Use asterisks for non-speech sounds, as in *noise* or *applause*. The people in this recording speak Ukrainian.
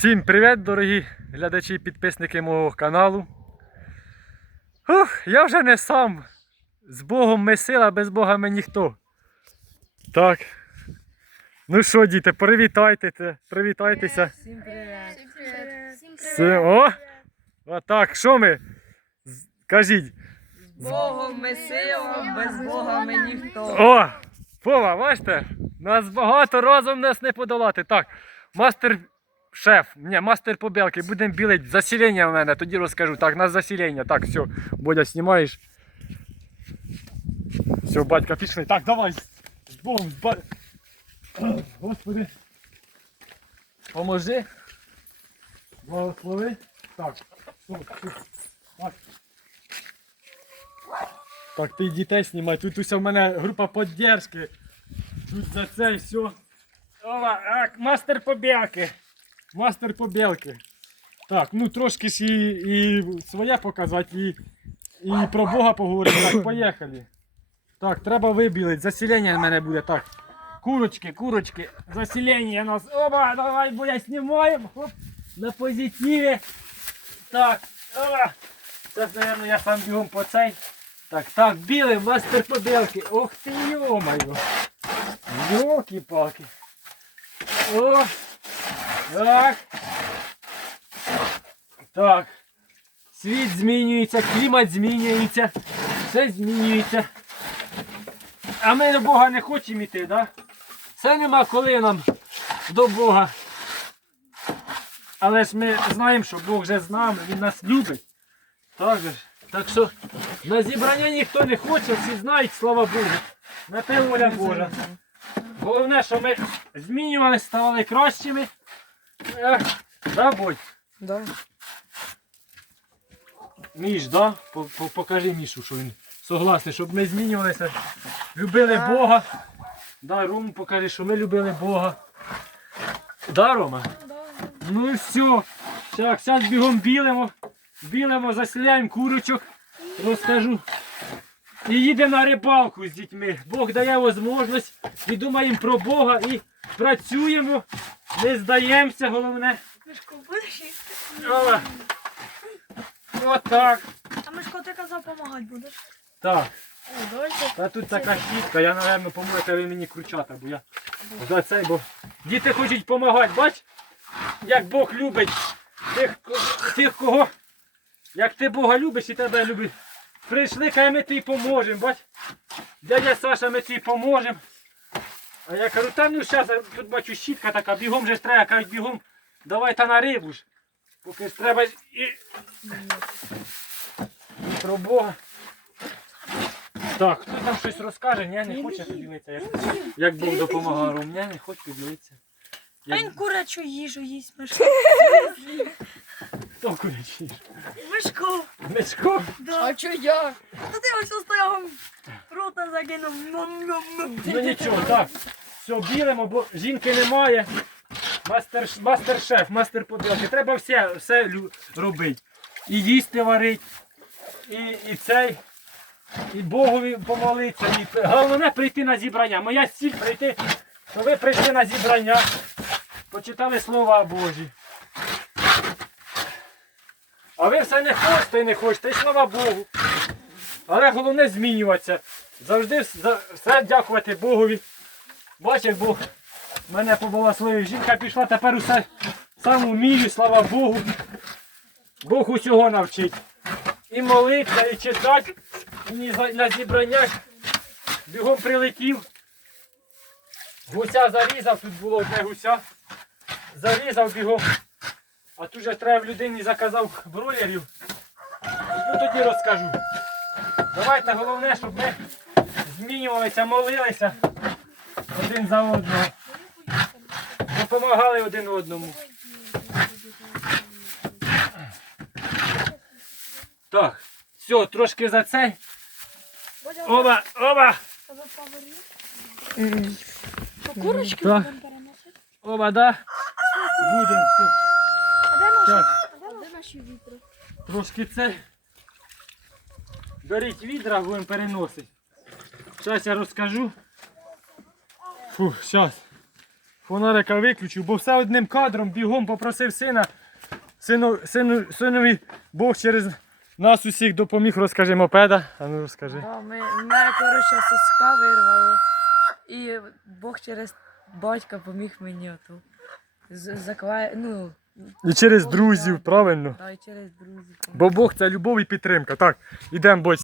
Всім привіт, дорогі глядачі і підписники мого каналу. Ух, я вже не сам. З Богом ми сила, без Бога ми ніхто. Так. Ну що, діти, привітайте, привітайтеся. Всім привіт. Всім Все, о! Отак, що ми? Кажіть. З Богом ми сила, без Бога ми ніхто. О! Вова, бачите? Нас багато разом нас не подолати. Так, мастер шеф, ні, мастер побілки, будемо білити. Засілення в мене, тоді розкажу. Так, нас засілення. Так, все, Бодя, знімаєш. Все, батька, пішли. Так, давай. З Богом, з ба... *clears throat* Господи. Поможи. Благослови. Так. Так. Так, ти дітей знімай. Тут уся в мене група підтримки. Тут за це все. Ова, а, мастер побілки. Мастер побілки. Так, ну трошки ж і, і своє показати, і, і про Бога поговорити. Так, *coughs* поїхали. Так, треба вибілити. Засілення в мене буде. Так. Курочки, курочки. Засілення у нас. Оба, давай, бо я знімаємо. Хоп, на позитиві. Так, оба. Зараз, мабуть, я сам бігом по цей. Так, так, білий мастер побілки. Ох ти йомаю. Йоки-палки. О! Так. Так. Світ змінюється, клімат змінюється, все змінюється. А ми до Бога не хочемо йти, да? Це нема коли нам до Бога. Але ж ми знаємо, що Бог вже з нами, Він нас любить. Так, же так що на зібрання ніхто не хоче, всі знають, слава Богу. На те воля Божа. Головне, що ми змінювалися, ставали кращими. Ех, Да. Да. Міш, да? По- по- Покажи Мішу, що він согласний, щоб ми змінювалися, любили Бога. Да, Рому покажи, що ми любили Бога. Да, Рома? Ну і все. Так, зараз бігом білимо. Білимо, заселяємо курочок. Розкажу. І їдемо на рибалку з дітьми. Бог дає можливість. І думаємо про Бога і працюємо. Не здаємося, головне. Мишко, будеш їсти? О, Отак. А Мишко, ти казав, допомагати будеш. Так. О, давайте. Та тут така щітка, я, напевно, поможете ви мені кручата, бо я за цей, бо діти хочуть допомагати, бач? Як Бог любить тих, тих, кого. Як ти Бога любиш і тебе любить. Прийшли, кай ми тобі поможемо, бач? Дядя Саша, ми тобі поможемо. А я кажу, та ну зараз тут бачу щітка така, бігом же треба, кажуть, бігом, давай та на рибу ж. Поки ж треба і. про Бога. Так, хто там щось розкаже, ні, не хоче поділитися. Як, як Бог допомагав ні, не хоче поділитися. А він курячу їжу їсть, Мишко. Хто курячий? Мишко, Мешко? да. чо я? Та ти ось стояв, рота загинув. Ном-ном-ном. Ну нічого, так. Все, білимо, бо жінки немає. Мастер, мастер-шеф, мастер поділки. Треба все, все лю- робити. І їсти варити, і, і цей, і Богові помолитися. І... Головне прийти на зібрання. Моя ціль прийти, що ви прийшли на зібрання, почитали слова Божі. А ви все не хочете і не хочете, і слава Богу. Але головне змінюватися. Завжди за все дякувати Богові. Бачиш, Бог мене поблагословив. Жінка пішла, тепер усе сам умію, слава Богу. Бог усього навчить. І молитися, і читати. За- на зібраннях бігом прилетів. Гуся зарізав, тут було одне гуся. Зарізав бігом. А тут же треба в людині заказав бройлерів. Ну тоді розкажу. Давайте головне, щоб ми змінювалися, молилися один за одного. Допомагали один одному. Так, все, трошки за цей. Оба, оба, курочки будемо переносити? оба, да. Будемо, все. А де наші? Так, А де наші вітри? трошки це. Беріть відра, будемо переносити. Зараз я розкажу. Фу, зараз. фонарика виключив, бо все одним кадром бігом попросив сина. Сину, сину, синові Бог через нас усіх допоміг, розкажи мопеда. А ну розкажи. Да, ми, мене, коротше, соска вирвало. І Бог через батька поміг мені оту. З- Заклає, ну, І через друзів, правильно? да, і через друзів. Бо Бог це любов і підтримка. Так, ідемо, бо